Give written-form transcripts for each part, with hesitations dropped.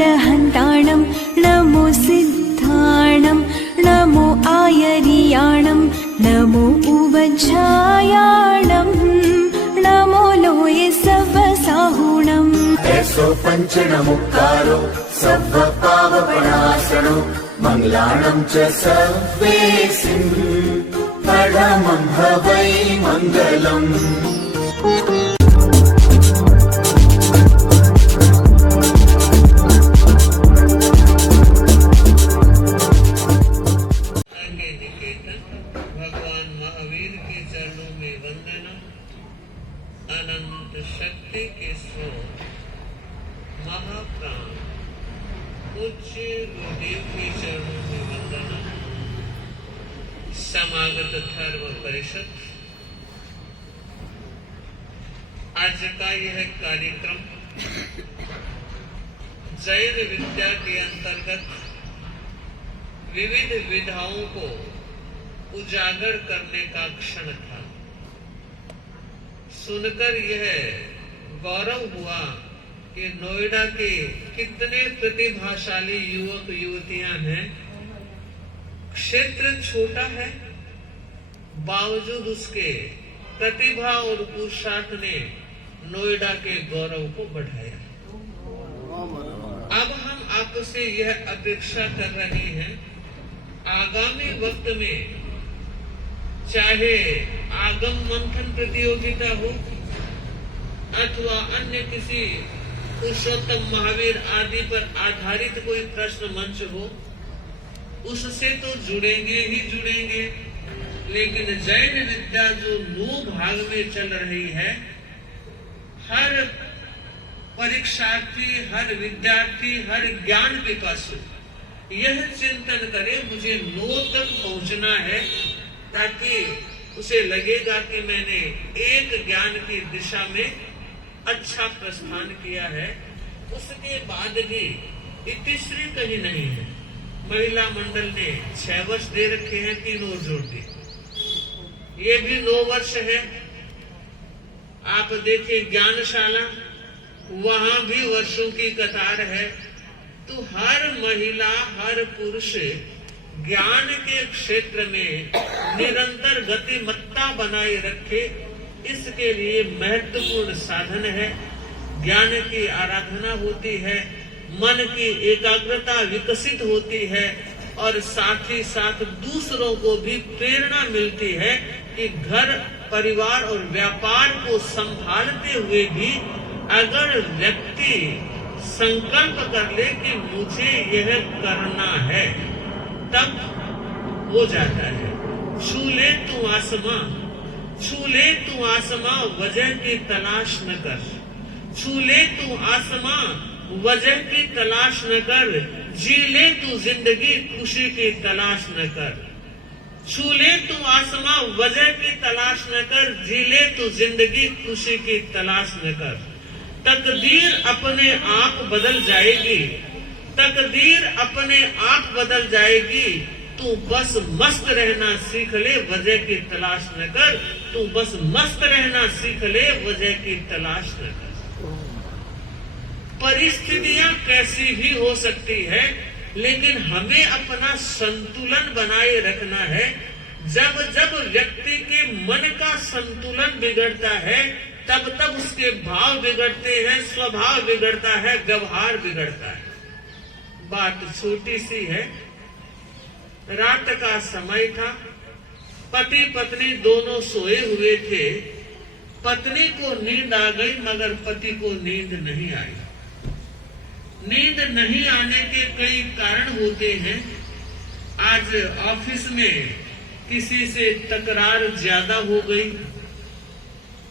अरहन्ताणं नमो सिद्धाणं नमो आयर्याणं नमो उवच्छायाणं नमो लोये सवसाहुणम् ऐसो पञ्चनमुक्कारो सव्वपावपणासनो मङ्गलाणं च सव्वेसिं परमं हवै मङ्गलम्। भगवान महावीर के चरणों में वंदना, अनंत शक्ति के स्रोत महाप्राण पूज्य गुरुदेव के चरणों में वंदना, समागत धर्म परिषद। आज का यह कार्यक्रम जैन विद्या के अंतर्गत विविध विधाओं को उजागर करने का क्षण था। सुनकर यह गौरव हुआ कि नोएडा के कितने प्रतिभाशाली युवक युवतियां हैं। क्षेत्र छोटा है, बावजूद उसके प्रतिभा और पुरुषार्थ ने नोएडा के गौरव को बढ़ाया। अब हम आपसे यह अपेक्षा कर रहे हैं, आगामी वक्त में चाहे आगम मंथन प्रतियोगिता हो अथवा अन्य किसी पुरुषोत्तम महावीर आदि पर आधारित कोई प्रश्न मंच हो, उससे तो जुड़ेंगे ही जुड़ेंगे, लेकिन जैन विद्या जो 9 भाग में चल रही है, हर परीक्षार्थी, हर विद्यार्थी, हर ज्ञान पिपासु यह चिंतन करे मुझे 9 तक पहुंचना है, ताकि उसे लगेगा कि मैंने एक ज्ञान की दिशा में अच्छा प्रस्थान किया है। उसके बाद भी इतिश्री कहीं नहीं है। महिला मंडल ने 6 वर्ष दे रखे हैं, 3 और जोड़ दिए, ये भी 9 वर्ष है। आप देखिए ज्ञानशाला, वहां भी वर्षों की कतार है। तो हर महिला, हर पुरुष ज्ञान के क्षेत्र में निरंतर गतिमत्ता बनाए रखे, इसके लिए महत्वपूर्ण साधन है। ज्ञान की आराधना होती है, मन की एकाग्रता विकसित होती है और साथ ही साथ दूसरों को भी प्रेरणा मिलती है कि घर, परिवार और व्यापार को संभालते हुए भी अगर व्यक्ति संकल्प कर ले कि मुझे यह करना है, तब हो जाता है। छू ले तू आसमां, छू ले तू आसमां, वजह की तलाश न कर। छू ले तू आसमां, वजह की तलाश न कर। जी ले तू जिंदगी, खुशी की तलाश न कर। छू ले तू आसमां, वजह की तलाश न कर। जी ले तू जिंदगी, खुशी की तलाश न कर। तकदीर अपने आप बदल जाएगी, तकदीर अपने आप बदल जाएगी। तू बस मस्त रहना सीख ले, वजह की तलाश न कर। तू बस मस्त रहना सीख ले, वजह की तलाश न कर। परिस्थितियां कैसी भी हो सकती है, लेकिन हमें अपना संतुलन बनाए रखना है। जब जब व्यक्ति के मन का संतुलन बिगड़ता है, तब तब उसके भाव बिगड़ते हैं, स्वभाव बिगड़ता है, व्यवहार बिगड़ता है। बात छोटी सी है। रात का समय था, पति पत्नी दोनों सोए हुए थे। पत्नी को नींद आ गई, मगर पति को नींद नहीं आई। नींद नहीं आने के कई कारण होते हैं। आज ऑफिस में किसी से तकरार ज्यादा हो गई,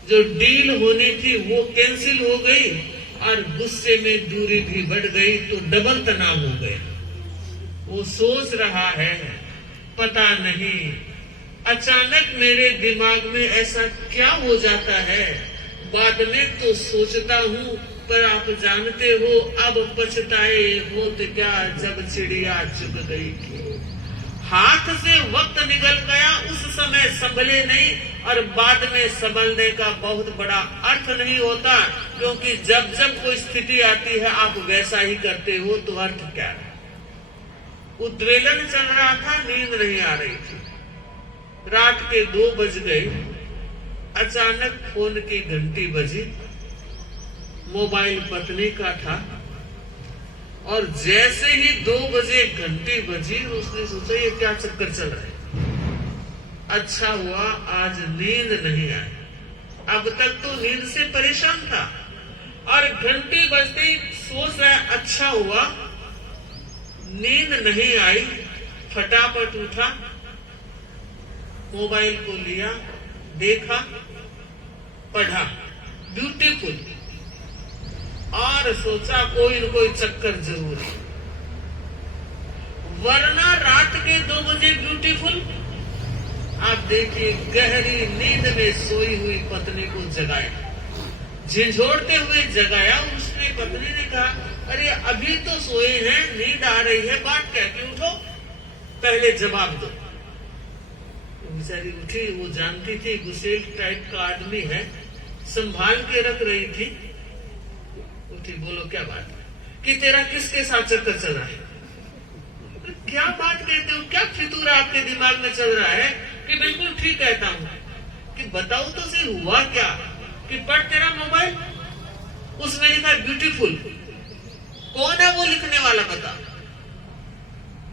जो डील होनी थी वो कैंसिल हो गई और गुस्से में दूरी भी बढ़ गई, तो डबल तनाव हो गया। वो सोच रहा है, पता नहीं अचानक मेरे दिमाग में ऐसा क्या हो जाता है। बाद में तो सोचता हूँ, पर आप जानते हो अब पछताए होत क्या, जब चिड़िया चुग गई थी। हाथ से वक्त निकल गया, उस समय संभले नहीं, और बाद में संभलने का बहुत बड़ा अर्थ नहीं होता, क्योंकि जब जब कोई स्थिति आती है आप वैसा ही करते हो, तो अर्थ क्या है? उद्वेलन चल रहा था, नींद नहीं आ रही थी, रात के 2 बज गए, अचानक फोन की घंटी बजी, मोबाइल पत्नी का था, और जैसे ही 2 बजे घंटी बजी, उसने सोचा ये क्या चक्कर चल रहा है, अच्छा हुआ आज नींद नहीं आई। अब तक तो नींद से परेशान था, और घंटी बजते ही सोच रहा है अच्छा हुआ नींद नहीं आई। फटाफट उठा, मोबाइल को लिया, देखा, पढ़ा ब्यूटीफुल, और सोचा कोई न कोई चक्कर जरूर है, वरना रात के 2 बजे ब्यूटीफुल। आप देखिए, गहरी नींद में सोई हुई पत्नी को जगाया, झिझोड़ते हुए जगाया। उसने पत्नी ने कहा, अरे अभी तो सोए हैं, नींद आ रही है, बात क्या की, उठो पहले जवाब दो। बेचारी उठी, वो जानती थी गुस्सेल टाइप का आदमी है, संभाल के रख रही थी। उठी, बोलो क्या बात है, कि तेरा किसके साथ चक्कर चल रहा है? क्या बात कहते हो, क्या फितूर आपके दिमाग में चल रहा है? कि बिल्कुल ठीक कहता हूं, कि बताओ तो सही हुआ क्या? कि पढ़ तेरा मोबाइल, उसमें लिखा ब्यूटीफुल, कौन है वो लिखने वाला बता।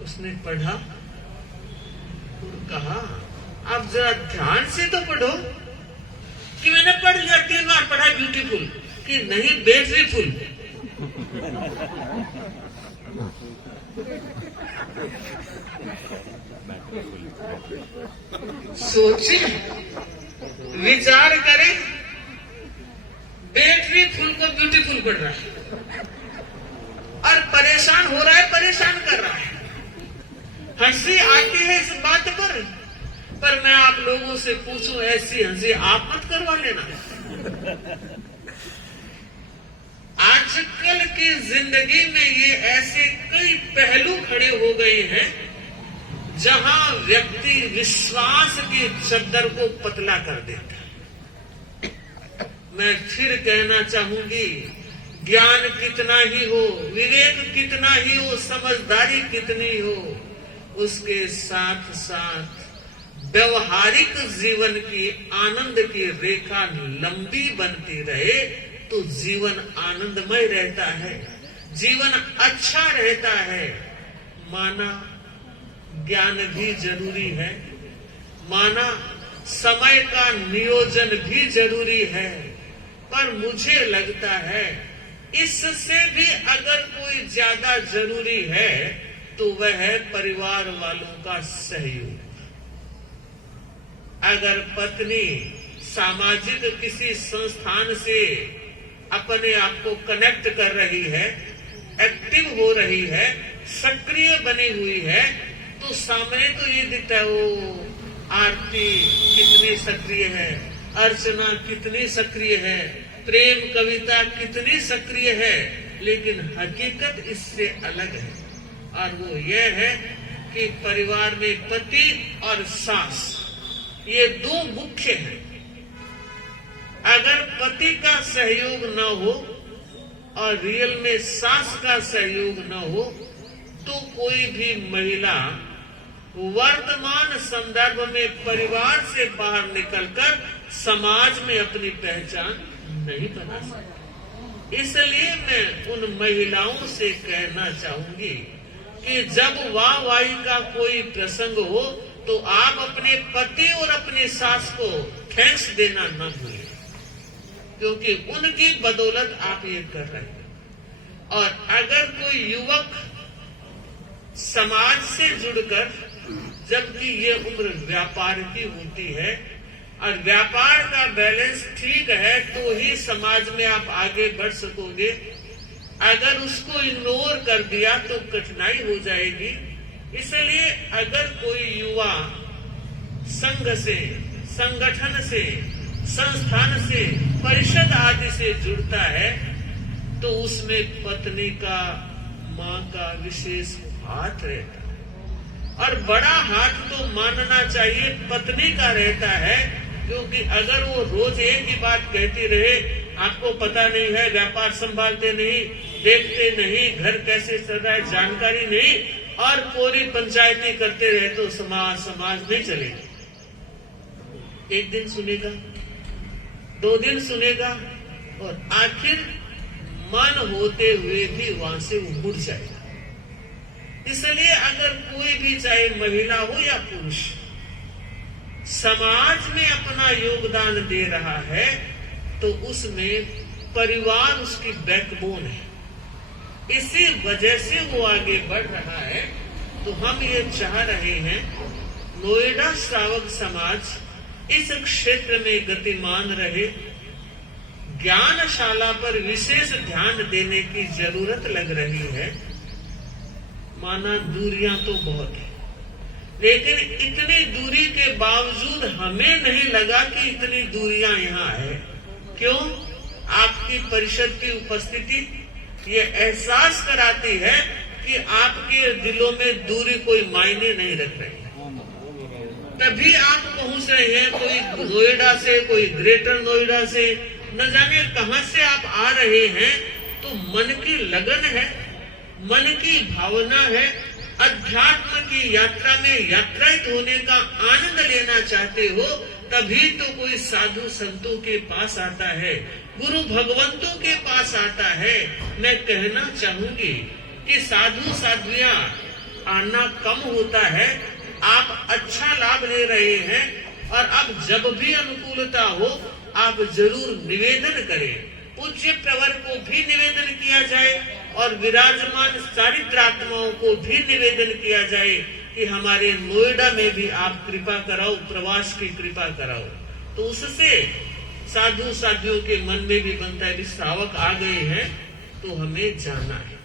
उसने पढ़ा और कहा, आप जरा ध्यान से तो पढ़ो। कि मैंने पढ़ लिया, 3 बार पढ़ा ब्यूटीफुल, कि नहीं ब्यूटीफुल। सोचे, विचार करें, बैटरी फुल को ब्यूटीफुल पढ़ रहा है, और परेशान हो रहा है, परेशान कर रहा है। हंसी आती है इस बात पर मैं आप लोगों से पूछूं, ऐसी हंसी आप मत करवा लेना। आजकल की जिंदगी में ये ऐसे कई पहलू खड़े हो गए हैं जहां व्यक्ति विश्वास की चद्दर को पतला कर देता है। मैं फिर कहना चाहूंगी, ज्ञान कितना ही हो, विवेक कितना ही हो, समझदारी कितनी हो, उसके साथ साथ व्यवहारिक जीवन की आनंद की रेखा लंबी बनती रहे तो जीवन आनंदमय रहता है, जीवन अच्छा रहता है। माना ज्ञान भी जरूरी है, माना समय का नियोजन भी जरूरी है, पर मुझे लगता है इससे भी अगर कोई ज्यादा जरूरी है तो वह है परिवार वालों का सहयोग। अगर पत्नी सामाजिक किसी संस्थान से अपने आप को कनेक्ट कर रही है, एक्टिव हो रही है, सक्रिय बनी हुई है, तो सामने तो ये दिखता है, वो आरती कितनी सक्रिय है, अर्चना कितनी सक्रिय है, प्रेम कविता कितनी सक्रिय है, लेकिन हकीकत इससे अलग है। और वो ये है कि परिवार में पति और सास ये 2 मुख्य हैं। अगर पति का सहयोग न हो और रियल में सास का सहयोग न हो तो कोई भी महिला वर्तमान संदर्भ में परिवार से बाहर निकलकर समाज में अपनी पहचान नहीं बना सकती। इसलिए मैं उन महिलाओं से कहना चाहूंगी कि जब वाहवाही का कोई प्रसंग हो तो आप अपने पति और अपनी सास को थैंक्स देना न भूलें, क्योंकि उनकी बदौलत आप ये कर रहे हैं। और अगर कोई युवक समाज से जुड़कर, जबकि ये उम्र व्यापार की होती है और व्यापार का बैलेंस ठीक है तो ही समाज में आप आगे बढ़ सकोगे। अगर उसको इग्नोर कर दिया तो कठिनाई हो जाएगी। इसलिए अगर कोई युवा संघ से, संगठन से, संस्थान से, परिषद आदि से जुड़ता है तो उसमें पत्नी का, मां का विशेष हाथ रहता है। और बड़ा हाथ तो मानना चाहिए पत्नी का रहता है, क्योंकि अगर वो रोज एक ही बात कहती रहे, आपको पता नहीं है, व्यापार संभालते नहीं, देखते नहीं, घर कैसे चल रहा है जानकारी नहीं, और पूरी पंचायती करते रहे, तो समाज नहीं चलेगा। एक दिन सुनेगा, 2 दिन सुनेगा, और आखिर मन होते हुए भी वहां से वो मुड़ जाएगा। इसलिए अगर कोई भी, चाहे महिला हो या पुरुष, समाज में अपना योगदान दे रहा है, तो उसमें परिवार उसकी बैकबोन है। इसी वजह से वो आगे बढ़ रहा है। तो हम ये चाह रहे हैं, नोएडा श्रावक समाज इस क्षेत्र में गतिमान रहे। ज्ञानशाला पर विशेष ध्यान देने की जरूरत लग रही है। माना दूरियां तो बहुत है, लेकिन इतनी दूरी के बावजूद हमें नहीं लगा कि इतनी दूरियां यहाँ है। क्यों? आपकी परिषद की उपस्थिति ये एहसास कराती है कि आपके दिलों में दूरी कोई मायने नहीं रख रही है। तभी आप पहुंच रहे हैं, कोई नोएडा से, कोई ग्रेटर नोएडा से, न जाने कहां से आप आ रहे हैं। तो मन की लगन है, मन की भावना है, अध्यात्म की यात्रा में यात्रायित होने का आनंद लेना चाहते हो, तभी तो कोई साधु संतों के पास आता है, गुरु भगवंतों के पास आता है। मैं कहना चाहूंगी कि साधु साध्वियां आना कम होता है। आप अच्छा लाभ ले रहे हैं, और अब जब भी अनुकूलता हो, आप जरूर निवेदन करें। पूज्य प्रवर को भी निवेदन किया जाए, और विराजमान चारित्रात्माओं को भी निवेदन किया जाए कि हमारे नोएडा में भी आप कृपा कराओ, प्रवास की कृपा कराओ। तो उससे साधु साधियों के मन में भी बनता है कि श्रावक आ गए हैं तो हमें जाना है।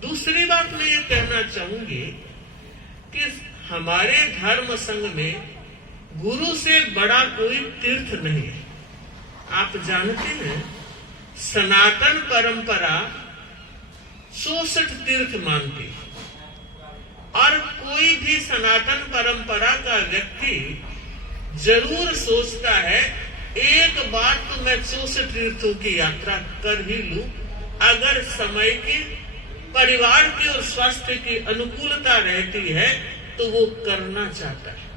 दूसरी बात मैं ये कहना चाहूंगी कि हमारे धर्म संघ में गुरु से बड़ा कोई तीर्थ नहीं है। आप जानते हैं, सनातन परंपरा 64 तीर्थ मानती है, और कोई भी सनातन परंपरा का व्यक्ति जरूर सोचता है, एक बार तो मैं 64 तीर्थों की यात्रा कर ही लूं। अगर समय की, परिवार की और स्वास्थ्य की अनुकूलता रहती है तो वो करना चाहता है।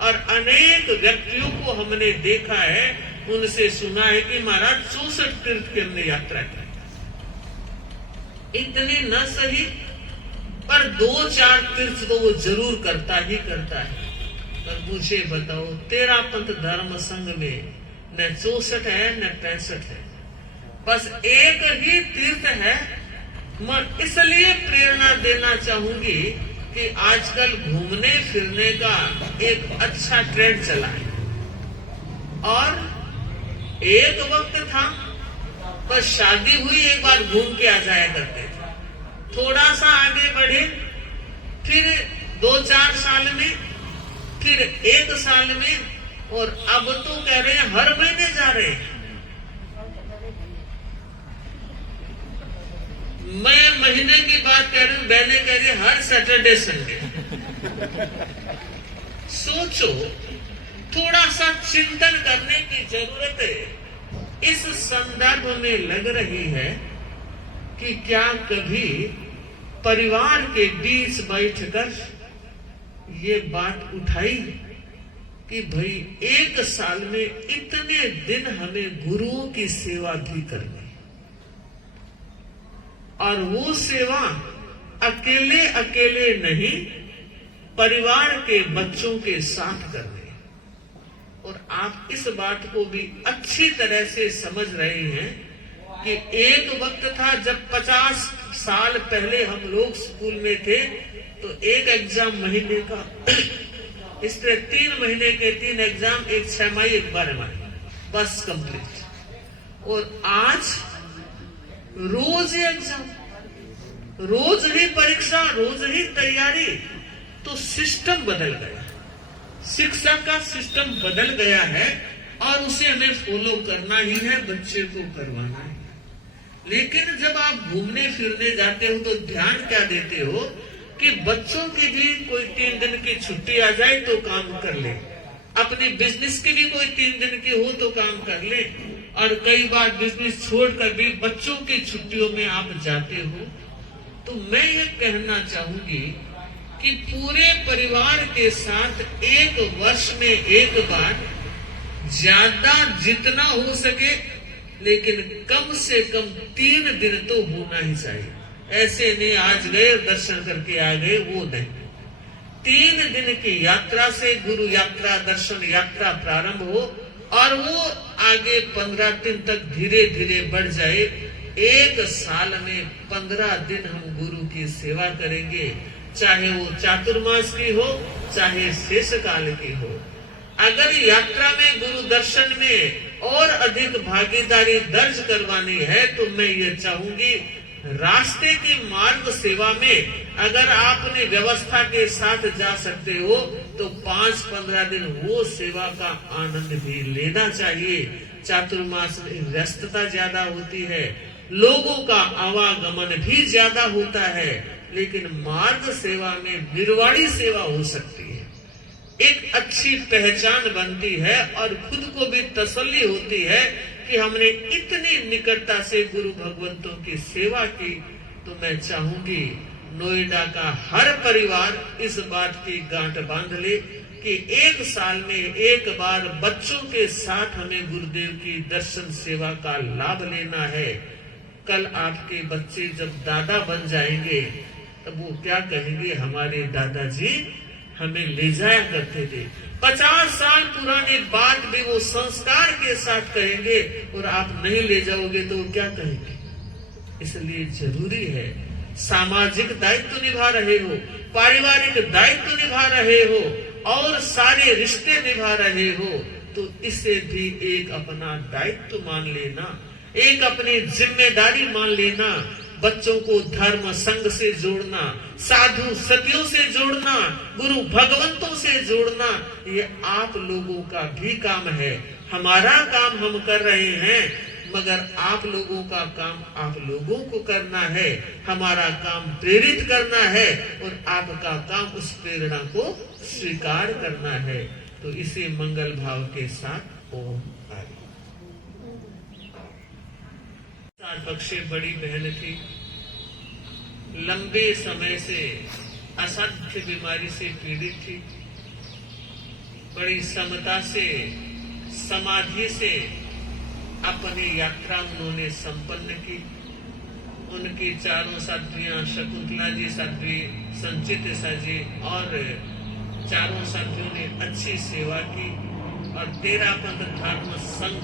और अनेक व्यक्तियों को हमने देखा है, उनसे सुना है कि महाराज 64 तीर्थ की हमने यात्रा की। इतनी न सही, पर 2-4 तीर्थ तो वो जरूर करता ही करता है। पर मुझे बताओ, तेरा पंथ धर्म संघ में न 64 है न 65 है, बस एक ही तीर्थ है। मैं इसलिए प्रेरणा देना चाहूंगी कि आजकल घूमने फिरने का एक अच्छा ट्रेंड चला है, और एक वक्त था बस शादी हुई एक बार घूम के आ जाया करते थे। थोड़ा सा आगे बढ़े, फिर 2-4 साल में, फिर 1 साल में, और अब तो कह रहे हैं हर महीने जा रहे हैं। मैं महीने की बात कह रही हूँ, बहने कह रही हर सैटरडे संडे। सोचो, थोड़ा सा चिंतन करने की जरूरत है। इस संदर्भ में लग रही है कि क्या कभी परिवार के बीच बैठकर ये बात उठाई कि भाई 1 साल में इतने दिन हमें गुरुओं की सेवा भी करनी, और वो सेवा अकेले अकेले नहीं, परिवार के बच्चों के साथ करने। और आप इस बात को भी अच्छी तरह से समझ रहे हैं कि एक वक्त था जब 50 साल पहले हम लोग स्कूल में थे, तो एक एग्जाम महीने का, इस तरह 3 महीने के 3 एग्जाम, एक 6 माही एक 12 माही, बस कंप्लीट। और आज रोज एग्जाम, रोज ही परीक्षा, रोज ही तैयारी। तो सिस्टम बदल गया, शिक्षा का सिस्टम बदल गया है, और उसे हमें फॉलो करना ही है, बच्चे को करवाना है। लेकिन जब आप घूमने फिरने जाते हो तो ध्यान क्या देते हो कि बच्चों की भी कोई 3 दिन की छुट्टी आ जाए तो काम कर ले, अपने बिजनेस की भी कोई 3 दिन की हो तो काम कर ले, और कई बार बिजनेस छोड़कर भी बच्चों की छुट्टियों में आप जाते हो। तो मैं ये कहना चाहूंगी कि पूरे परिवार के साथ 1 वर्ष में एक बार, ज्यादा जितना हो सके, लेकिन कम से कम 3 दिन तो होना ही चाहिए। ऐसे नहीं आज गए दर्शन करके आ गए, वो नहीं। 3 दिन की यात्रा से गुरु यात्रा, दर्शन यात्रा प्रारंभ हो और वो आगे 15 दिन तक धीरे धीरे बढ़ जाए। 1 साल में 15 दिन हम गुरु की सेवा करेंगे, चाहे वो चातुर्मास की हो, चाहे शेष काल की हो। अगर यात्रा में गुरु दर्शन में और अधिक भागीदारी दर्ज करवानी है तो मैं ये चाहूंगी, रास्ते की मार्ग सेवा में अगर आपने व्यवस्था के साथ जा सकते हो तो 5-15 दिन वो सेवा का आनंद भी लेना चाहिए। चातुर्मास में व्यस्तता ज्यादा होती है, लोगों का आवागमन भी ज्यादा होता है, लेकिन मार्ग सेवा में निर्वाणी सेवा हो सकती है, एक अच्छी पहचान बनती है और खुद को भी तसल्ली होती है कि हमने इतनी निकटता से गुरु भगवंतों की सेवा की। तो मैं चाहूंगी नोएडा का हर परिवार इस बात की गांठ बांध ले कि 1 साल में एक बार बच्चों के साथ हमें गुरुदेव की दर्शन सेवा का लाभ लेना है। कल आपके बच्चे जब दादा बन जाएंगे तब वो क्या कहेंगे, हमारे दादाजी हमें ले जाया करते थे। 50 साल पुरानी बात भी वो संस्कार के साथ कहेंगे, और आप नहीं ले जाओगे तो वो क्या कहेंगे। इसलिए जरूरी है, सामाजिक दायित्व निभा रहे हो, पारिवारिक दायित्व निभा रहे हो और सारे रिश्ते निभा रहे हो, तो इसे भी एक अपना दायित्व मान लेना, एक अपनी जिम्मेदारी मान लेना। बच्चों को धर्म संघ से जोड़ना, साधु सतियों से जोड़ना, गुरु भगवंतों से जोड़ना, ये आप लोगों का भी काम है। हमारा काम हम कर रहे हैं, मगर आप लोगों का काम आप लोगों को करना है। हमारा काम प्रेरित करना है और आपका काम उस प्रेरणा को स्वीकार करना है। तो इसी मंगल भाव के साथ ओम हरि। पक्षे बड़ी बहन थी, लंबे समय से असाध्य बीमारी से पीड़ित थी। बड़ी समता से, समाधि से अपनी यात्रा उन्होंने संपन्न की। उनकी 4 साध्वियां, शकुंतला जी साध्वी, संचिता जी और 4 साध्वियों ने अच्छी सेवा की और 13 पंथ धर्म संघ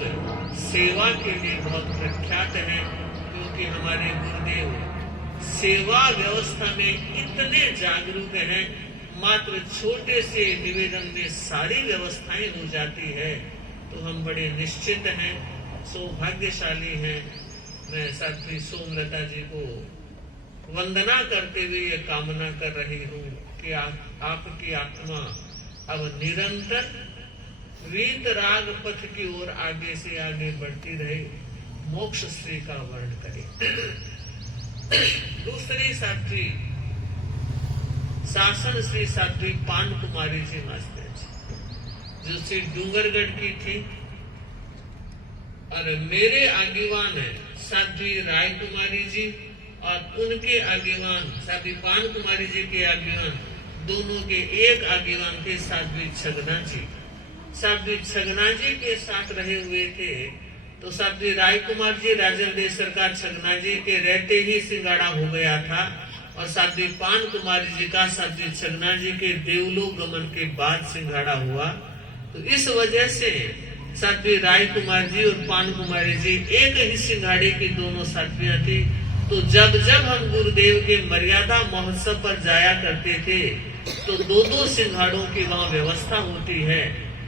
सेवा के लिए बहुत प्रख्यात है, क्योंकि हमारे गुरुदेव सेवा व्यवस्था में इतने जागरूक हैं। मात्र छोटे से निवेदन में सारी व्यवस्थाएं हो जाती है, तो हम बड़े निश्चित हैं, सौभाग्यशाली हैं। मैं साध्वी सोमलता जी को वंदना करते हुए ये कामना कर रही हूँ कि आपकी आत्मा अब निरंतर वीत राग पथ की ओर आगे से आगे बढ़ती रहे, मोक्ष श्री का वर्ण करे। दूसरी साध्वी शासन श्री साध्वी पान कुमारी जी मास्टर जी, जो श्री डूंगरगढ़ की थी, और मेरे आगेवान है साध्वी राय कुमारी जी और उनके आगेवान साध्वी पान कुमारी जी के आगेवान, दोनों के एक आगेवान थे साध्वी छगना जी। साध्वी छगना जी के साथ रहे हुए थे तो साध्वी राय कुमार जी राजेंद्र देव सरकार छगना जी के रहते ही सिंगाड़ा हो गया था, और साध्वी पान कुमारी जी का साध्वी छगना जी के देवलोक गमन के बाद सिंगाड़ा हुआ। तो इस वजह से साध्वी राय कुमार जी और पान कुमारी जी एक ही सिंगाड़े की दोनों साध्वियां थी। तो जब जब हम गुरुदेव के मर्यादा महोत्सव पर जाया करते थे तो 2-2 सिंगाड़ों की वहाँ व्यवस्था होती है।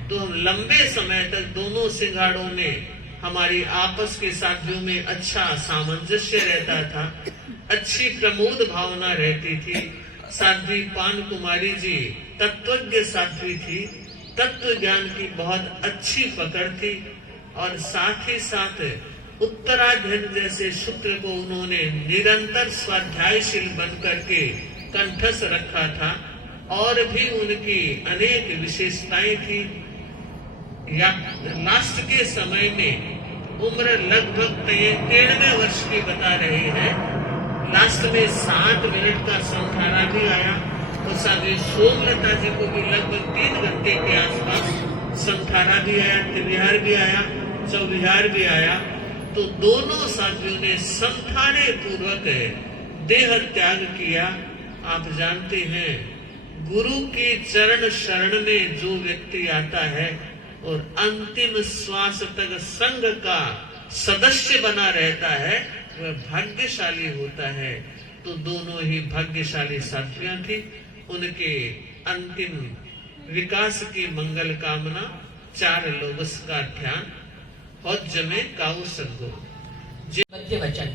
तो हम लंबे समय तक दोनों सिंगाड़ों में हमारी आपस के साथियों में अच्छा सामंजस्य रहता था, अच्छी प्रमोद भावना रहती थी। साध्वी पान कुमारी जी तत्वज्ञ साध्वी थी, तत्व ज्ञान की बहुत अच्छी पकड़ थी, और साथ ही साथ उत्तराध्ययन जैसे सूत्र को उन्होंने निरंतर स्वाध्यायशील बन करके कंठस्थ रखा था। और भी उनकी अनेक विशेषताएं थी। या लास्ट के समय में उम्र लगभग 93 वर्ष की बता रहे हैं। लास्ट में 7 मिनट का संखारा भी आया और साथ सोमलता जी को भी लगभग 3 घंटे के आसपास संखारा भी आया, त्रिविहार भी आया, चौविहार भी आया। तो दोनों साथियों ने संखारे पूर्वक देह त्याग किया। आप जानते हैं, गुरु के चरण शरण में जो व्यक्ति आता है और अंतिम श्वास तक संघ का सदस्य बना रहता है, वह भाग्यशाली होता है। तो दोनों ही भाग्यशाली साथियां थी। उनके अंतिम विकास की मंगल कामना 4 लोगस का ध्यान हौज में काऊ सद्गो। मध्य वचन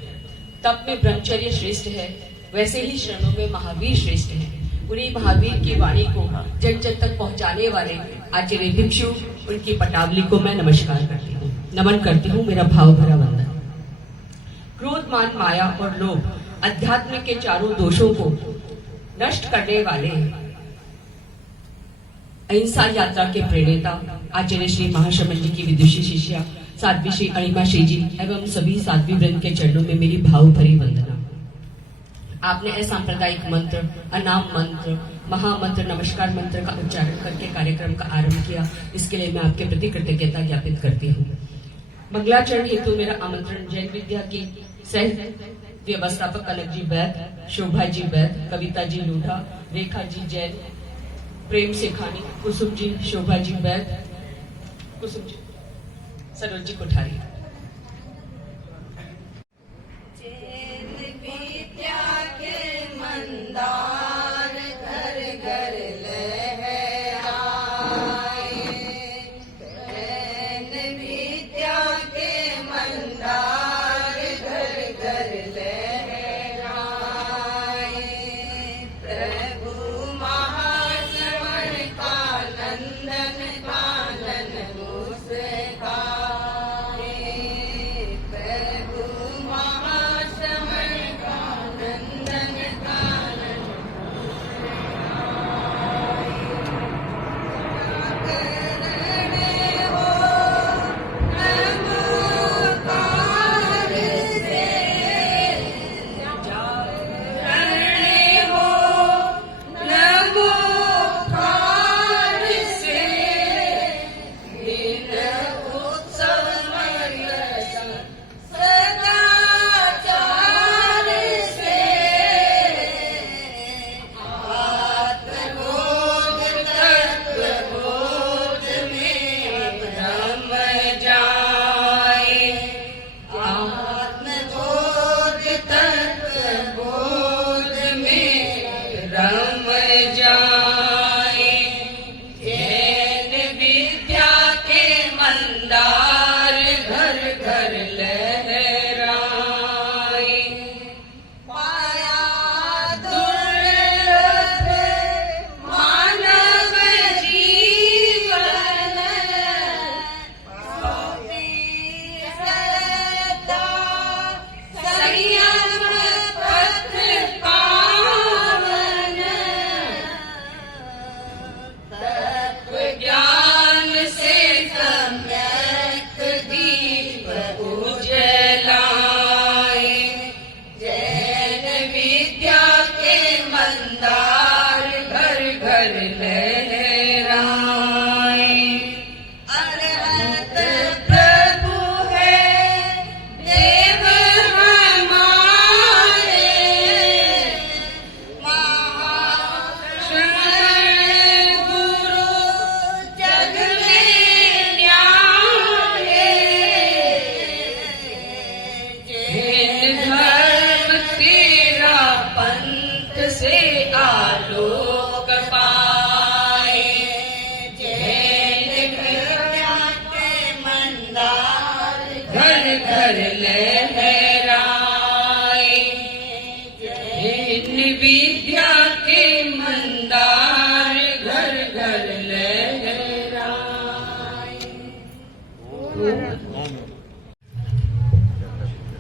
तप में ब्रह्मचर्य श्रेष्ठ है, वैसे ही शरणों में महावीर श्रेष्ठ है। उन्हीं महावीर की वाणी को जन जन तक पहुंचाने वाले आचार्य भिक्षु, उनकी पटावली को मैं नमस्कार करती हूँ, नमन करती हूँ। मेरा भाव भरा वंदन। क्रोध, मान, माया और लोभ अध्यात्म के चारों दोषों को नष्ट करने वाले अहिंसा यात्रा के प्रेरणा आचार्य श्री महाशमन जी की विदुषी शिष्या साध्वी श्री अणिमा श्री जी एवं सभी साध्वी वृंद के चरणों में मेरी भाव भरी वंदना। आपने असांप्रदायिक मंत्र, अनाम मंत्र, महामंत्र, नमस्कार मंत्र का उच्चारण करके कार्यक्रम का आरंभ किया। इसके लिए मैं आपके प्रति कृतज्ञता ज्ञापित करती हूँ। मंगलाचरण हेतु मेरा आमंत्रण जैन विद्या की सह व्यवस्थापक कनक जी वैद, शोभा जी वैद, कविता जी लोढ़ा, रेखा जी जैन, प्रेम सेखानी, कुसुम जी, शोभा जी वैद, कुसुम जी, सरोज जी कोठारी।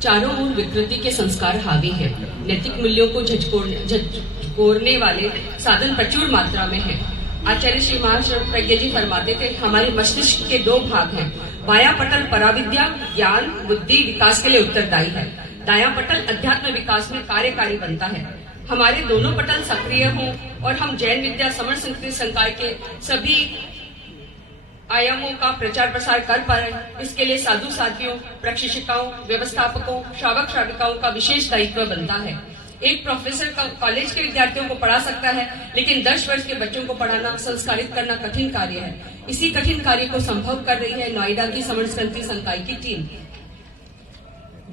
चारों ओर विकृति के संस्कार हावी है। नैतिक मूल्यों को कोरने वाले साधन प्रचुर मात्रा में है। आचार्य श्री महाशय प्रज्ञा जी फरमाते थे, हमारे मस्तिष्क के 2 भाग हैं। बायां पटल पराविद्या, ज्ञान, बुद्धि, विकास के लिए उत्तरदायी है। दायां पटल अध्यात्म विकास में कार्यकारी बनता है। हमारे दोनों पटल सक्रिय हों और हम जैन विद्या समर संस्कृति संकाय के सभी आयामों का प्रचार प्रसार कर पाए, इसके लिए साधु साथियों, प्रशिक्षकों, व्यवस्थापकों, श्रावक श्राविकाओं का विशेष दायित्व बनता है। एक प्रोफेसर कॉलेज के विद्यार्थियों को पढ़ा सकता है, लेकिन 10 वर्ष के बच्चों को पढ़ाना, संस्कारित करना कठिन कार्य है। इसी कठिन कार्य को संभव कर रही है नोएडा की समर संस्कृति संकाय की टीम।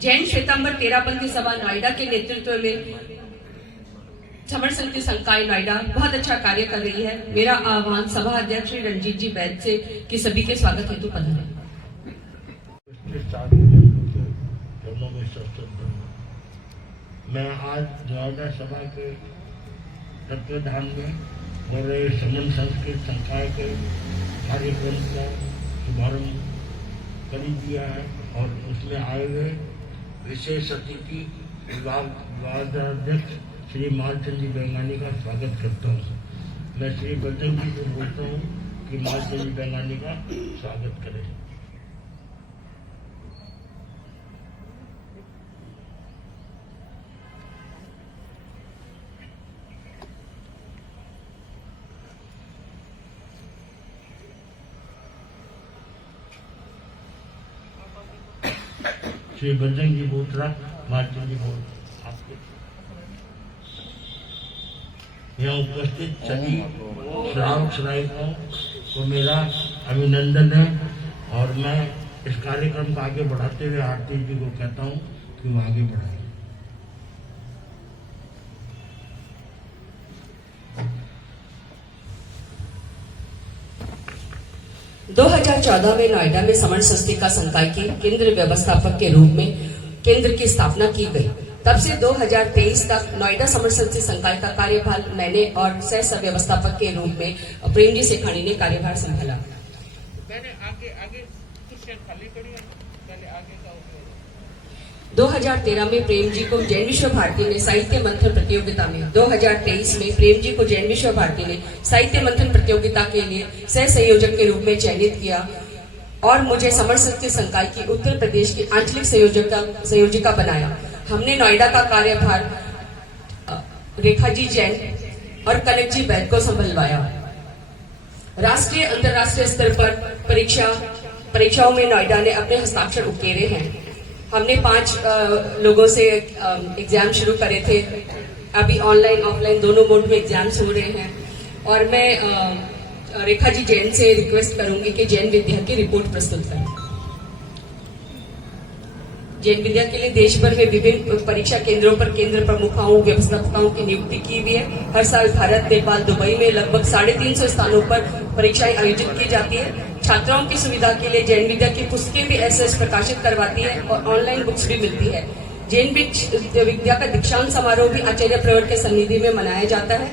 जैन श्वेतांबर तेरापंथी सभा नोएडा के नेतृत्व में समर संस्कृति संकाय नोएडा बहुत अच्छा कार्य कर रही है। मेरा आह्वान सभा अध्यक्ष श्री रणजीत जी बैद से कि सभी के स्वागत हेतु पधारें। मैं आज नोएडा सभा के तत्वाधान में हो रहे समन संस्कृत संकाय के कार्यक्रम का शुभारंभ कर दिया है और उसमें आए हुए विशेष अतिथि विभागाध्यक्ष श्री मालचंद जी बेंगानी का स्वागत करता हूँ। मैं श्री बजरंग जी को बोलता हूँ कि मालचंद जी बेंगानी का स्वागत करें। श्री बजरंग जी बोतरा, मालचंद जी बोल आपके यहाँ उपस्थित सभी श्रावक श्राविकाओं को मेरा अभिनंदन है और मैं इस कार्यक्रम को आगे बढ़ाते हुए आरती जी को कहता हूँ कि वो आगे बढ़ाए। 2014 में नोएडा में समर संस्कृति का संकाय के केंद्र व्यवस्थापक के रूप में केंद्र की स्थापना की गई। तब से 2023 तक नोएडा समर संस्कृति संकाय का कार्यभार मैंने और सह व्यवस्थापक के रूप में प्रेम जी सेखानी ने कार्यभार संभाला। मैंने आगे कुछ खाली करी है, पहले आगे का 2013 में प्रेम जी को जैन विश्व भारती ने साहित्य मंथन प्रतियोगिता में 2023 में प्रेम जी को जैन विश्व भारती ने साहित्य मंथन प्रतियोगिता के लिए सह संयोजक के रूप में चयनित किया और मुझे समर संस्कृति संकाय की उत्तर प्रदेश की आंचलिक संयोजिका बनाया। हमने नोएडा का कार्यभार रेखा जी जैन और कनक जी बैद को संभलवाया। राष्ट्रीय अंतर्राष्ट्रीय स्तर पर परीक्षाओं में नोएडा ने अपने हस्ताक्षर उकेरे हैं। हमने 5 लोगों से एग्जाम शुरू करे थे। अभी ऑनलाइन ऑफलाइन दोनों मोड में एग्जाम्स हो रहे हैं और मैं रेखा जी जैन से रिक्वेस्ट करूंगी कि जैन विद्या की रिपोर्ट प्रस्तुत करें। जैन विद्या के लिए देश भर में विभिन्न परीक्षा केंद्रों पर केंद्र प्रमुखाओं व्यवस्थापकों की नियुक्ति की हुई है। हर साल भारत, नेपाल, दुबई में लगभग 350 स्थानों पर परीक्षाएं आयोजित की जाती है। छात्राओं की सुविधा के लिए जैन विद्या की पुस्तकें भी एसएस प्रकाशित करवाती है और ऑनलाइन बुक्स भी मिलती है। जैन विद्या का दीक्षांत समारोह भी आचार्य प्रवर के सन्निधि में मनाया जाता है,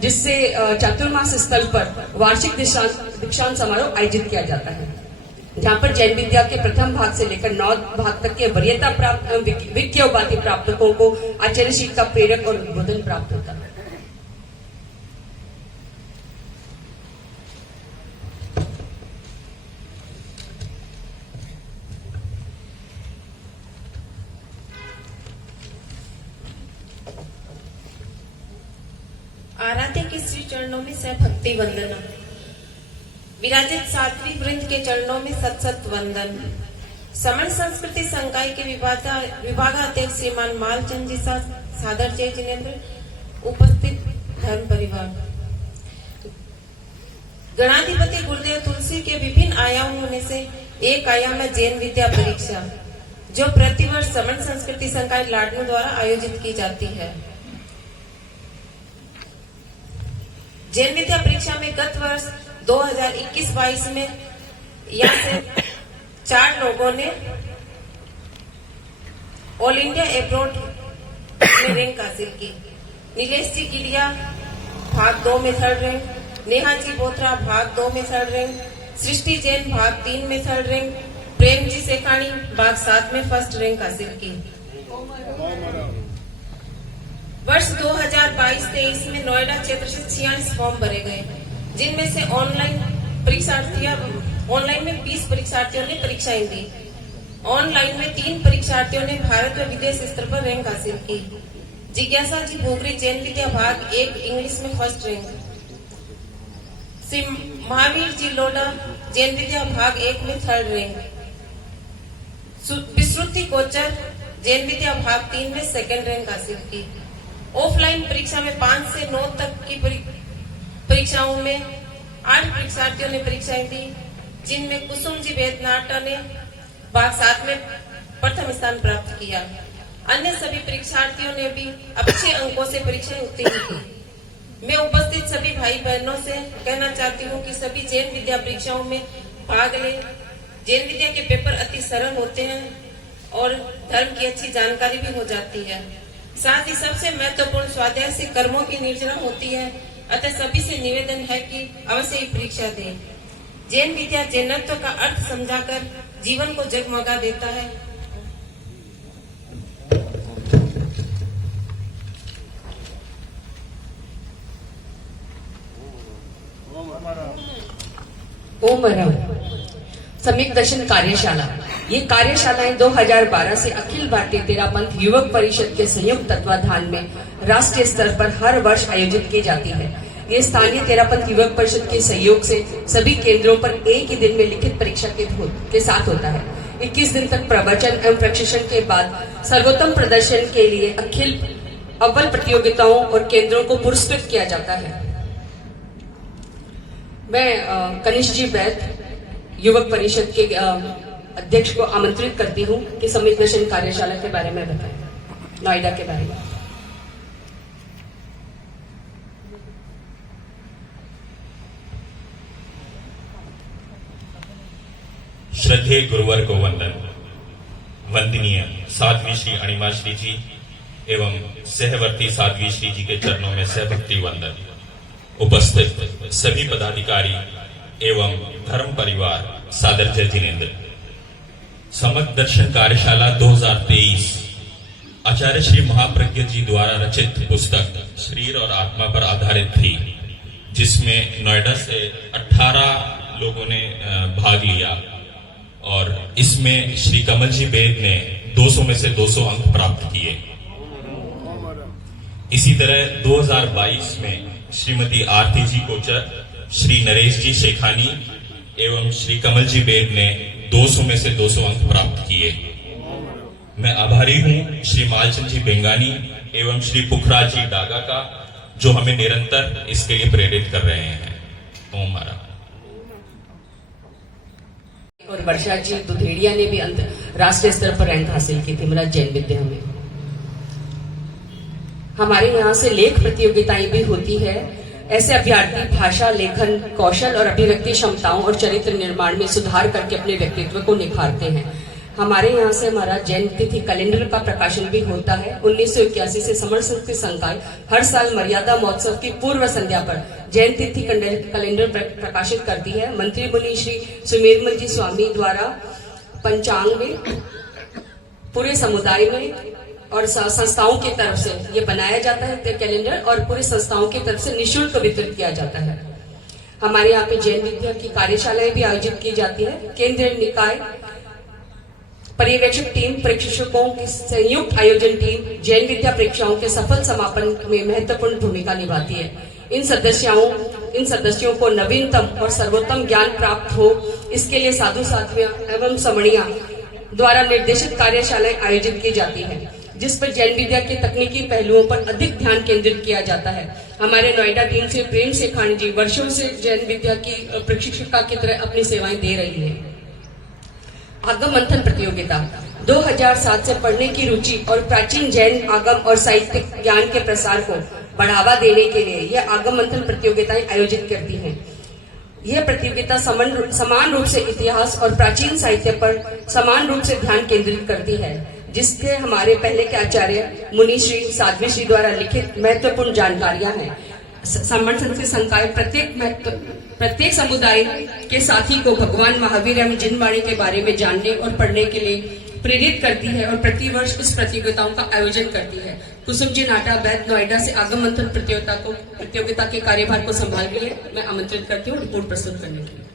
जिससे चातुर्मास स्थल पर वार्षिक दीक्षांत समारोह आयोजित किया जाता है, जहाँ पर जैन विद्या के प्रथम भाग से लेकर 9 भाग तक के वरीयता प्राप्त विज्ञ उपाधि प्राप्तकों को आचार्य श्री का प्रेरक और उद्बोधन प्राप्त होता है। आराध्य के श्री चरणों में भक्ति वंदना, विराजित साध्वी वृंद के चरणों में सत वंदन। समर संस्कृति संकाय के विभागाध्यक्ष श्रीमान मालचंद जी सादर जय जिनेन्द्र, उपस्थित धर्म परिवार, गणाधिपति गुरुदेव तुलसी के विभिन्न आयामों में से एक आयाम है जैन विद्या परीक्षा, जो प्रतिवर्ष समर संस्कृति संकाय लाडनू द्वारा आयोजित की जाती है। जैन विद्या परीक्षा में गत वर्ष 2021-22 में यहाँ से 4 लोगों ने ऑल इंडिया एब्रॉड में रैंक हासिल की। नीलेश जी गिलिया भाग 2 में 3rd रैंक, नेहा जी बोथरा भाग 2 में 3rd रैंक, सृष्टि जैन भाग 3 में 3rd रैंक, प्रेम जी सेखानी भाग 7 में 1st रैंक हासिल की। वर्ष 2022 22-23 में नोएडा क्षेत्र से 46 फॉर्म भरे गए, जिनमें से ऑनलाइन में 20 परीक्षार्थियों ने परीक्षाएं दी। ऑनलाइन में 3 परीक्षार्थियों ने भारत व विदेश स्तर पर रैंक हासिल की। जिज्ञासा जी भोगरी जैन विद्या भाग 1 इंग्लिश में फर्स्ट रैंक, श्री महावीर जी लोडा जैन विद्या भाग 1 में थर्ड रैंक, विश्रुति कोचर जैन विद्या भाग 3 में सेकंड रैंक हासिल की। ऑफलाइन परीक्षा में 5 से 9 तक की परीक्षाओं में 8 परीक्षार्थियों ने परीक्षाएं दी, जिनमें कुसुम जी वेदनाटा ने भाग 7 में प्रथम स्थान प्राप्त किया। अन्य सभी परीक्षार्थियों ने भी अच्छे अंकों से परीक्षाएं उत्तीर्ण की। मैं उपस्थित सभी भाई बहनों से कहना चाहती हूँ कि सभी जैन विद्या परीक्षाओं में भाग लें। जैन विद्या के पेपर अति सरल होते हैं और धर्म की अच्छी जानकारी भी हो जाती है। साथ ही सबसे महत्वपूर्ण स्वाध्याय से कर्मों की निर्जरा होती है। अतः सभी से निवेदन है कि अवश्य ही परीक्षा दें। जैन विद्या जैनत्व का अर्थ समझाकर जीवन को जगमगा देता है। ओमरम सम्यक दर्शन कार्यशाला। ये कार्यशालाएं 2012 से अखिल भारतीय तेरापंथ युवक परिषद के संयुक्त तत्वाधान में राष्ट्रीय स्तर पर हर वर्ष आयोजित की जाती है। ये स्थानीय तेरापंथ युवक परिषद के सहयोग से सभी केंद्रों पर एक ही दिन में लिखित परीक्षा के साथ होता है। 21 दिन तक प्रवचन एवं प्रशिक्षण के बाद सर्वोत्तम प्रदर्शन के लिए अखिल अव्वल प्रतियोगिताओं और केंद्रों को पुरस्कृत किया जाता है। मैं कनिष्ठ जी बैत युवक परिषद के अध्यक्ष को आमंत्रित करती हूँ कि सम्यक दर्शन कार्यशाला के बारे में बताएं, नोएडा के बारे में। श्रद्धेय गुरुवर को वंदन। वंदनीय साध्वी श्री अणिमा श्री जी एवं सहवर्ती साध्वी श्री जी के चरणों में सहभक्ति वंदन। उपस्थित सभी पदाधिकारी एवं धर्म परिवार सादर जय जिनेन्द्र। सम्यक दर्शन कार्यशाला 2023 आचार्य श्री महाप्रज्ञ जी द्वारा रचित पुस्तक शरीर और आत्मा पर आधारित थी, जिसमें नोएडा से 18 लोगों ने भाग लिया और इसमें श्री कमल जी बेद ने 200 में से 200 अंक प्राप्त किए। इसी तरह 2022 में श्रीमती आरती जी कोचर, श्री नरेश जी शेखानी एवं श्री कमल जी बेद ने 200 में से 200 अंक प्राप्त किए। मैं आभारी हूं श्री मालचंद जी बेंगानी एवं श्री पुखराज जी डागा का, जो हमें निरंतर इसके लिए प्रेरित कर रहे हैं। ओम हरा। और वर्षा जी दुधेड़िया ने भी राष्ट्रीय स्तर पर रैंक हासिल की थी मेरा जैन विद्या में। हमारे यहाँ से लेख प्रतियोगिताएं भी होती है। ऐसे अभ्यर्थी भाषा, लेखन कौशल और अभिव्यक्ति क्षमताओं और चरित्र निर्माण में सुधार करके अपने व्यक्तित्व को निखारते हैं। हमारे यहाँ से हमारा जैन तिथि कैलेंडर का प्रकाशन भी होता है। 1981 से समर्थ संस्कृति संकाय हर साल मर्यादा महोत्सव की पूर्व संध्या पर जैन तिथि कैलेंडर प्रकाशित करती है। मंत्री मुनि श्री सुमेरमल जी स्वामी द्वारा पंचांग में पूरे समुदाय में और संस्थाओं की तरफ से ये बनाया जाता है कैलेंडर, और पूरी संस्थाओं की तरफ से निःशुल्क वितरित किया जाता है। हमारे यहाँ पे जैन विद्या की कार्यशालाएं भी आयोजित की जाती है। केंद्रीय निकाय पर्यवेक्षक टीम प्रशिक्षकों की संयुक्त आयोजन टीम जैन विद्या परीक्षाओं के सफल समापन में महत्वपूर्ण भूमिका निभाती है। इन सदस्यों को नवीनतम और सर्वोत्तम ज्ञान प्राप्त हो, इसके लिए साधु साध्वियां एवं समणियां द्वारा निर्देशित कार्यशालाएं आयोजित की जाती है, जिस पर जैन विद्या के तकनीकी पहलुओं पर अधिक ध्यान केंद्रित किया जाता है। हमारे नोएडा टीम से प्रेम शेखानी जी वर्षों से जैन विद्या की प्रशिक्षिका की तरह अपनी सेवाएं दे रही हैं। आगम मंथन प्रतियोगिता 2007 से पढ़ने की रुचि और प्राचीन जैन आगम और साहित्यिक ज्ञान के प्रसार को बढ़ावा देने के लिए यह आगम मंथन प्रतियोगिताएं आयोजित करती हैं। यह प्रतियोगिता समान रूप से इतिहास और प्राचीन साहित्य पर समान रूप से ध्यान केंद्रित करती है, जिसके हमारे पहले के आचार्य मुनि श्री साध्वी श्री द्वारा लिखित महत्वपूर्ण जानकारियां हैं। सम्मान संस्कृति संकाय प्रत्येक समुदाय के साथी को भगवान महावीर एवं जिनवाणी के बारे में जानने और पढ़ने के लिए प्रेरित करती है और प्रतिवर्ष इस प्रतियोगिताओं का आयोजन करती है। कुसुम जी नाटा बैद नोएडा से आगम मंथन प्रतियोगिता के कार्यभार को संभाल रही है। मैं आमंत्रित करती हूँ रिपोर्ट प्रस्तुत करने के लिए।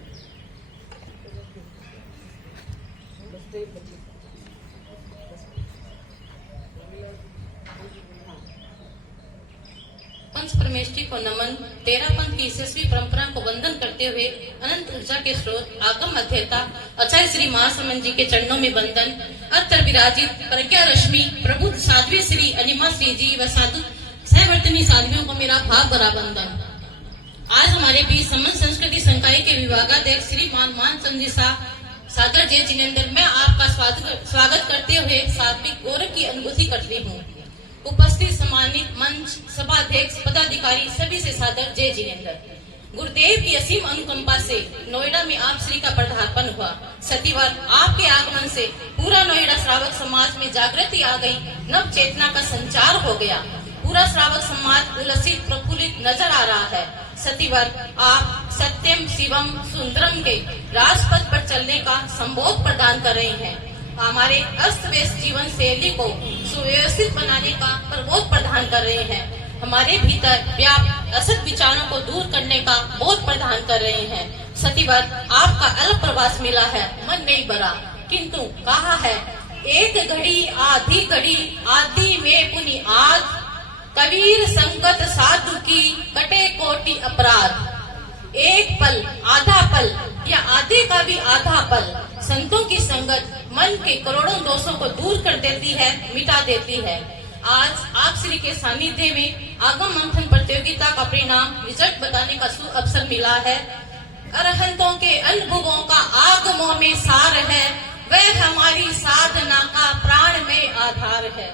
पंच परमेष्ठी को नमन। 13 पंथ की यशस्वी परंपरा को वंदन करते हुए अनंत ऊर्जा के स्रोत आगम अध्येता आचार्य श्री महासमन जी के चरणों में वंदन। अत्र विराजित प्रज्ञा रश्मि प्रबुद्ध साध्वी श्री अनिमा श्री जी व साधु सहवर्तिनी साध्वियों को मेरा भाव भरा वंदन। आज हमारे बीच समन संस्कृति संकाय के विभागाध्यक्ष श्री मान चंदी सागर जय जिनेन्द्र, मैं आपका स्वागत करते हुए सात्विक गौरव की अनुभूति करती हूँ। उपस्थित सम्मानित मंच सभाध्यक्ष पदाधिकारी सभी से सादर जय जिनेन्द्र। गुरुदेव की असीम अनुकंपा से नोएडा में आप श्री का पदार्पण हुआ। सतीवर आपके आगमन से पूरा नोएडा श्रावक समाज में जागृति आ गई, नव चेतना का संचार हो गया। पूरा श्रावक समाज उल्लसित प्रफुल्लित नजर आ रहा है। सतीवर आप सत्यम शिवम सुंदरम के राजपथ पर चलने का संबोध प्रदान कर रहे हैं। हमारे अस्त व्यस्त जीवन शैली को सुव्यवस्थित बनाने का प्रबोध प्रदान कर रहे हैं। हमारे भीतर व्याप्त असत विचारों को दूर करने का बोध प्रदान कर रहे हैं। सतीवर आपका अल्प प्रवास मिला है, मन नहीं भरा, किंतु कहा है एक घड़ी आदि में पुनि आज, कबीर संगत साधु की कटे कोटि अपराध। एक पल आधा पल या आधे का भी आधा पल संतों की संगत मन के करोड़ों दोषों को दूर कर देती है, मिटा देती है। आज आप श्री के सानिध्य में आगम मंथन प्रतियोगिता का परिणाम रिजल्ट बताने का अवसर मिला है। अरहंतों के अनुभवों का आगमों में सार है, वह हमारी साधना का प्राण में आधार है।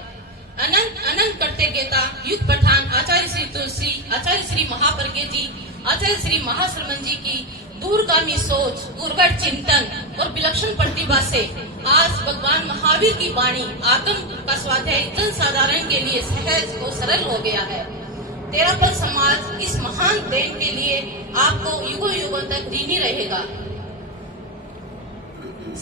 अनंत अनंत करते गेता युग प्रधान आचार्य श्री तुलसी, आचार्य श्री महाप्रज्ञ जी, आचार्य श्री महाश्रमण जी की दूरगामी सोच, उर्वट चिंतन और विलक्षण प्रतिभा से आज भगवान महावीर की वाणी आगम का स्वाध्याय जन साधारण के लिए सहज और सरल हो गया है। तेरापन समाज इस महान देन के लिए आपको युगों युगों तक ऋणी रहेगा।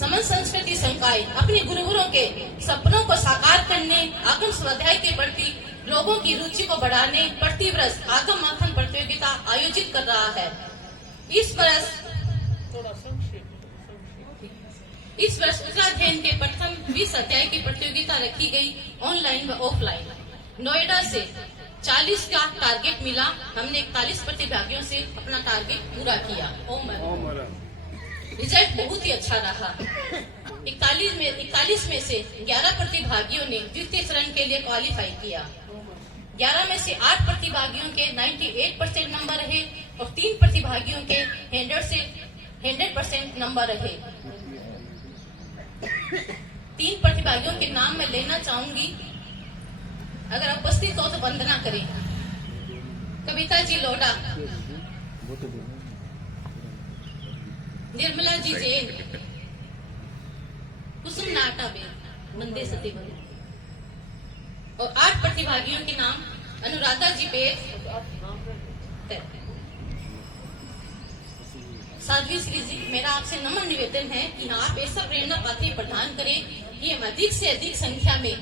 समन संस्कृति संकाय अपने गुरुवरों के सपनों को साकार करने, आगम स्वाध्याय के प्रति लोगों की रुचि को बढ़ाने प्रतिवर्ष आगम मंथन प्रतियोगिता आयोजित कर रहा है। इस वर्ष उत्तराध्ययन के प्रथम 20 अध्याय की प्रतियोगिता रखी गई, ऑनलाइन व ऑफलाइन। नोएडा से 40 का टारगेट मिला। हमने 41 प्रतिभागियों से अपना टारगेट पूरा किया। रिजल्ट बहुत ही अच्छा रहा। 41 में से 11 प्रतिभागियों ने द्वितीय चरण के लिए क्वालिफाई किया। 11 में से 8 प्रतिभागियों के 98% नंबर रहे और 3 प्रतिभागियों के 100% नंबर रहे। 3 प्रतिभागियों के नाम मैं लेना चाहूंगी, अगर उपस्थित हो तो वंदना करें। कविता जी लोडा, निर्मला जी जैन, कुसुम नाटा बेन, मंदे सतीवर। और 8 प्रतिभागियों के नाम अनुराधा जी बेद, साध्वी श्री जी, मेरा आपसे नम्र निवेदन है कि आप ऐसा प्रेरणा पात्र प्रदान करें कि हम अधिक से अधिक संख्या में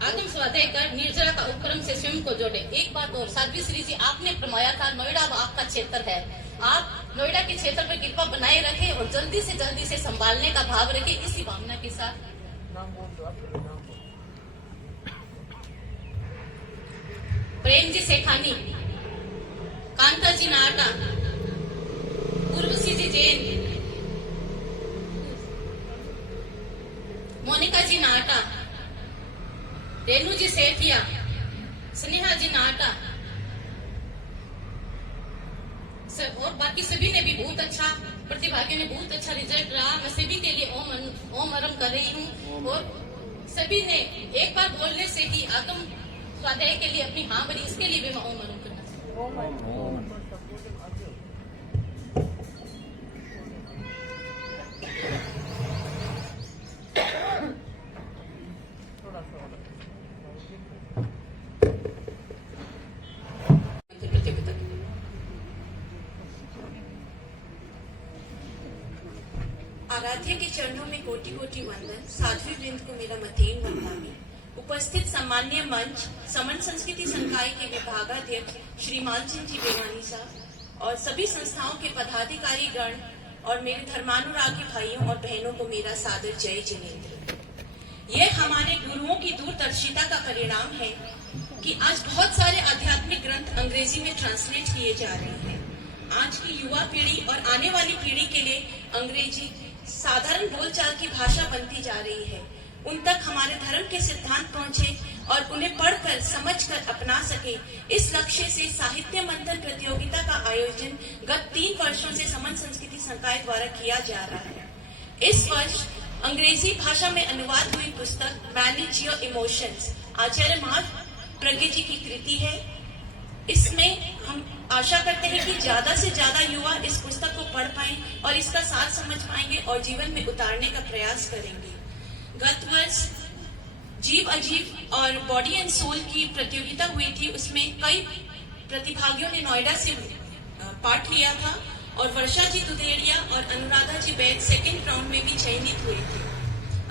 आगम स्वाध्याय कर निर्जरा का उपक्रम से स्वयं को जोड़े। एक बात और, साध्वी श्री जी, आपने फरमाया था नोएडा आपका क्षेत्र है, आप नोएडा के क्षेत्र पर कृपा बनाए रखें और जल्दी से संभालने का भाव रखें। इसी भावना के साथ प्रेम जी सेठानी, कांता जी नाटा, उर्वशी जी जैन, मोनिका जी नाटा, रेनू जी सेठिया, स्नेहा जी नाटा और बाकी सभी ने भी बहुत अच्छा, प्रतिभागियों ने बहुत अच्छा रिजल्ट रहा। मैं सभी के लिए ओम अरम कर रही हूँ और सभी ने एक बार बोलने से ही आगम स्वाध्याय के लिए अपनी हाँ भरी, इसके लिए भी मैं ओम अरम करना चाहूँ। आराध्य के चरणों में कोटि कोटि वंदन। साध्वी वृंद को मेरा मथेन वंदनामि। उपस्थित सम्मान्य मंच समन संस्कृति संकाय के विभागाध्यक्ष श्री मालचंद जी बेगानी साहब और सभी संस्थाओं के पदाधिकारी गण और मेरे धर्मानुरागी भाइयों और बहनों को मेरा सादर जय जिनेन्द्र। यह हमारे गुरुओं की दूरदर्शिता का परिणाम है कि आज बहुत सारे आध्यात्मिक ग्रंथ अंग्रेजी में ट्रांसलेट किए जा रहे हैं। आज की युवा पीढ़ी और आने वाली पीढ़ी के लिए अंग्रेजी साधारण बोलचाल की भाषा बनती जा रही है। उन तक हमारे धर्म के सिद्धांत पहुंचे और उन्हें पढ़कर समझकर अपना सके, इस लक्ष्य से साहित्य मंथन प्रतियोगिता का आयोजन गत 3 वर्षों से समन संस्कृति संकाय द्वारा किया जा रहा है। इस वर्ष अंग्रेजी भाषा में अनुवाद हुई पुस्तक मैनेज योर इमोशंस आचार्य महा प्रज्ञ जी की कृति है। इसमें हम आशा करते हैं कि ज्यादा से ज्यादा युवा इस पुस्तक को पढ़ पाएं और इसका साथ समझ पाएंगे और जीवन में उतारने का प्रयास करेंगे। गत वर्ष जीव अजीव और बॉडी एंड सोल की प्रतियोगिता हुई थी। उसमें कई प्रतिभागियों ने नोएडा से पार्ट लिया था और वर्षा जी दुधेड़िया और अनुराधा जी बैद सेकेंड राउंड में भी चयनित हुए थे।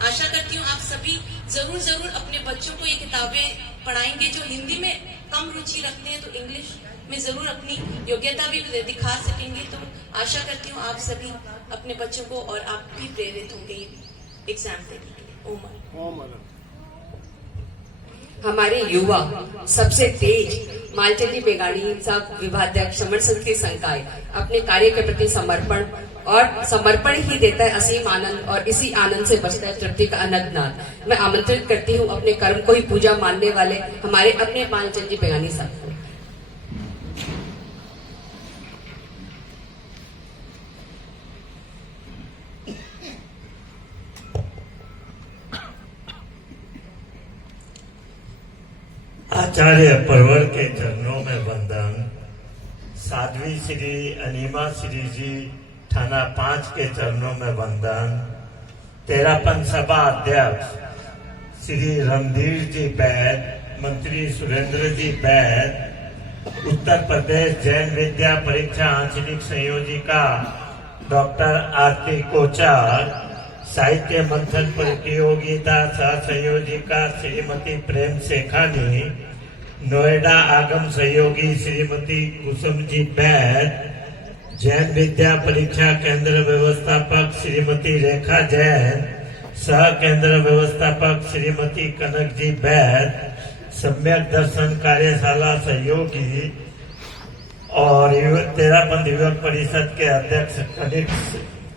आशा करती हूँ आप सभी जरूर अपने बच्चों को ये किताबें पढ़ाएंगे। जो हिंदी में कम रुचि रखते हैं तो इंग्लिश में जरूर अपनी योग्यता भी दिखा सकेंगे। तो आशा करती हूँ आप सभी अपने बच्चों को और आप भी प्रेरित होंगे एग्जाम देने के लिए। ओम हमारे युवा सबसे तेज मालचंद जी बेगानी साहब विभागाध्यक्ष समन संस्कृति संकाय अपने कार्य के प्रति समर्पण ही देता है असीम आनंद और इसी आनंद से बचता है तृप्ति का अनंतनाद। मैं आमंत्रित करती हूँ अपने कर्म को ही पूजा मानने वाले हमारे अपने मालचंद जी बेगानी साहब को। आचार्य परवर के चरणों में वंदन। साध्वी श्री अनिमा श्री जी थाना 5 के चरणों में वंदन। तेरापन सभा अध्यक्ष श्री रणधीर जी बैद, मंत्री सुरेंद्र जी बैद, उत्तर प्रदेश जैन विद्या परीक्षा आंचलिक संयोजिका डॉक्टर आरती कोचार, साहित्य मंथन प्रतियोगिता सह संयोजिका श्रीमती प्रेम शेखानी, नोएडा आगम सहयोगी श्रीमती कुसुम जी बैद, जैन विद्या परीक्षा केंद्र व्यवस्थापक श्रीमती रेखा जैन, सह केंद्र व्यवस्थापक श्रीमती कनक जी बैद, सम्यक दर्शन कार्यशाला सहयोगी और तेरापंथ युवक परिषद के अध्यक्ष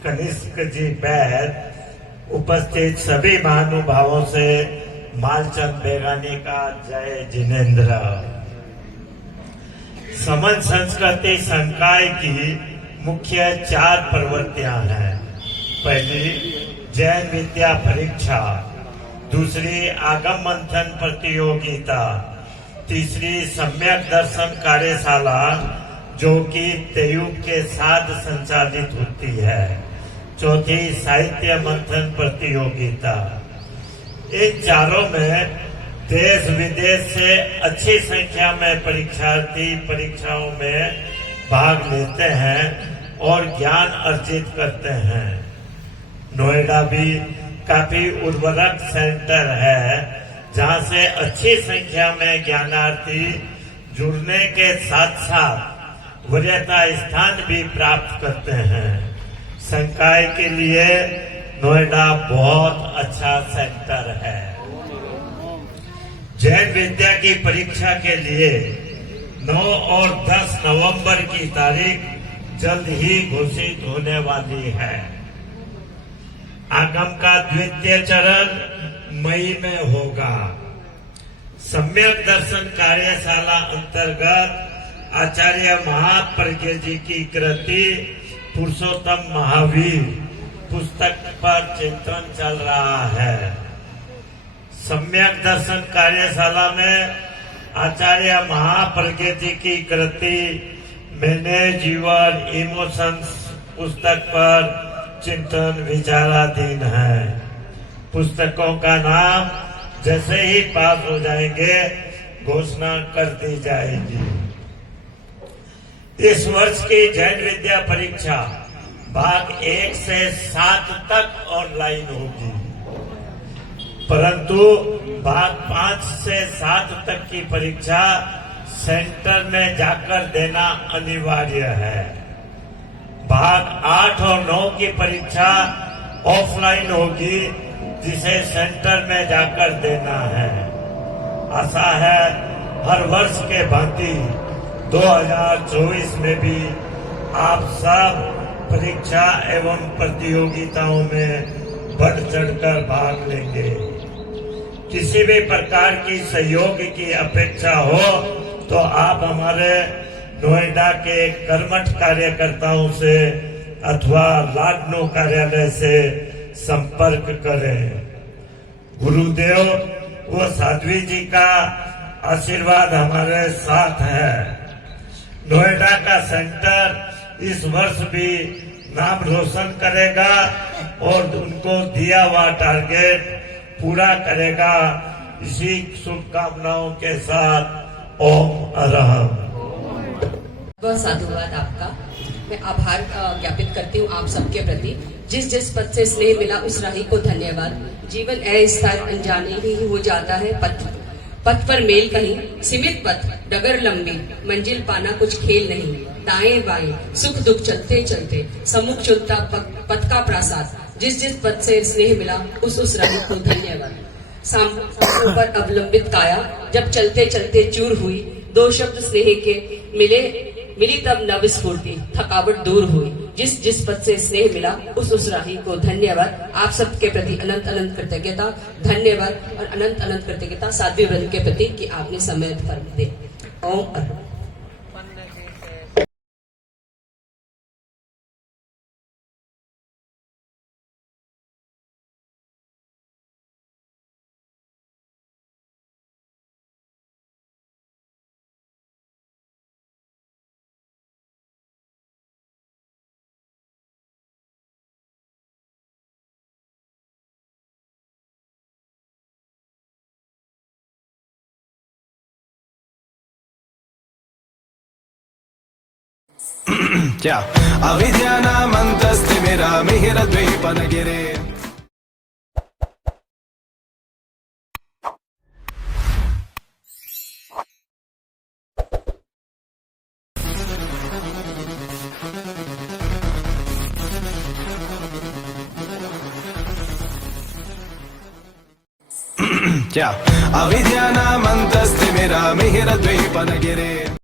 कनिष्क जी बैद, उपस्थित सभी महानुभावों से मालचंद बेगानी का जय जिनेन्द्र। समन संस्कृति संकाय की मुख्य 4 प्रवृत्तियां हैं। पहली जैन विद्या परीक्षा, दूसरी आगम मंथन प्रतियोगिता, तीसरी सम्यक दर्शन कार्यशाला जो कि तेयुग के साथ संचालित होती है, चौथी साहित्य मंथन प्रतियोगिता। इन चारों में देश विदेश से अच्छी संख्या में परीक्षार्थी परीक्षाओं में भाग लेते हैं और ज्ञान अर्जित करते हैं। नोएडा भी काफी उर्वरक सेंटर है जहां से अच्छी संख्या में ज्ञानार्थी जुड़ने के साथ साथ वरीयता स्थान भी प्राप्त करते हैं। संकाय के लिए नोएडा बहुत अच्छा सेंटर है। जैन विद्या की परीक्षा के लिए 9 और 10 नवंबर की तारीख जल्द ही घोषित होने वाली है। आगम का द्वितीय चरण मई में होगा। सम्यक दर्शन कार्यशाला अंतर्गत आचार्य महाप्रज्ञ जी की कृति पुरुषोत्तम महावीर पुस्तक पर चिंतन चल रहा है। सम्यक दर्शन कार्यशाला में आचार्य महाप्रज्ञ जी की कृति मैनेज योर इमोशंस पुस्तक पर चिंतन विचाराधीन है। पुस्तकों का नाम जैसे ही पास हो जाएंगे घोषणा कर दी जाएगी। इस वर्ष की जैन विद्या परीक्षा भाग 1 से 7 तक ऑनलाइन होगी। परंतु भाग 5 से 7 तक की परीक्षा सेंटर में जाकर देना अनिवार्य है। भाग 8 और 9 की परीक्षा ऑफलाइन होगी, जिसे सेंटर में जाकर देना है। आशा है हर वर्ष के भांति 2024 में भी आप सब परीक्षा एवं प्रतियोगिताओं में बढ़ चढ़कर भाग लेंगे। किसी भी प्रकार की सहयोग की अपेक्षा हो तो आप हमारे नोएडा के कर्मठ कार्यकर्ताओं से अथवा लाडनो कार्यालय से संपर्क करें। गुरुदेव व साध्वी जी का आशीर्वाद हमारे साथ है। नोएडा का सेंटर इस वर्ष भी नाम रोशन करेगा और उनको दिया हुआ टारगेट पूरा करेगा। इसी शुभकामनाओं के साथ ओम अरहम। वह साधुवाद आपका। मैं आभार ज्ञापित करती हूँ आप सबके प्रति। जिस जिस पद से स्नेह मिला उस राही को धन्यवाद। जीवन अस्थिर अनजाने ही हो जाता है। पथ पर मेल कहीं, सीमित पथ डगर लंबी, मंजिल पाना कुछ खेल नहीं। दाएं बाएं सुख दुख चलते चलते सम्मुख चुनता पथ का प्रासाद। जिस जिस पद से स्नेह मिला उस राही को धन्यवाद। सांपों पर अवलंबित काया जब चलते चलते चूर हुई। दो शब्द स्नेह के मिली तब नव स्फूर्ति, थकावट दूर हुई। जिस जिस पद से स्नेह मिला उस राही को धन्यवाद। आप सबके प्रति अनंत अनंत कृतज्ञता, धन्यवाद और अनंत अनंत कृतज्ञता साध्वी वृंद के प्रति कि आपने समय फर्क दे। ओम अरहम। क्या अविद्यानामन्तस्तिमिरमिहिरद्वीपनगिरे। क्या अविद्यानामन्तस्तिमिरमिहिरद्वीपनगिरे।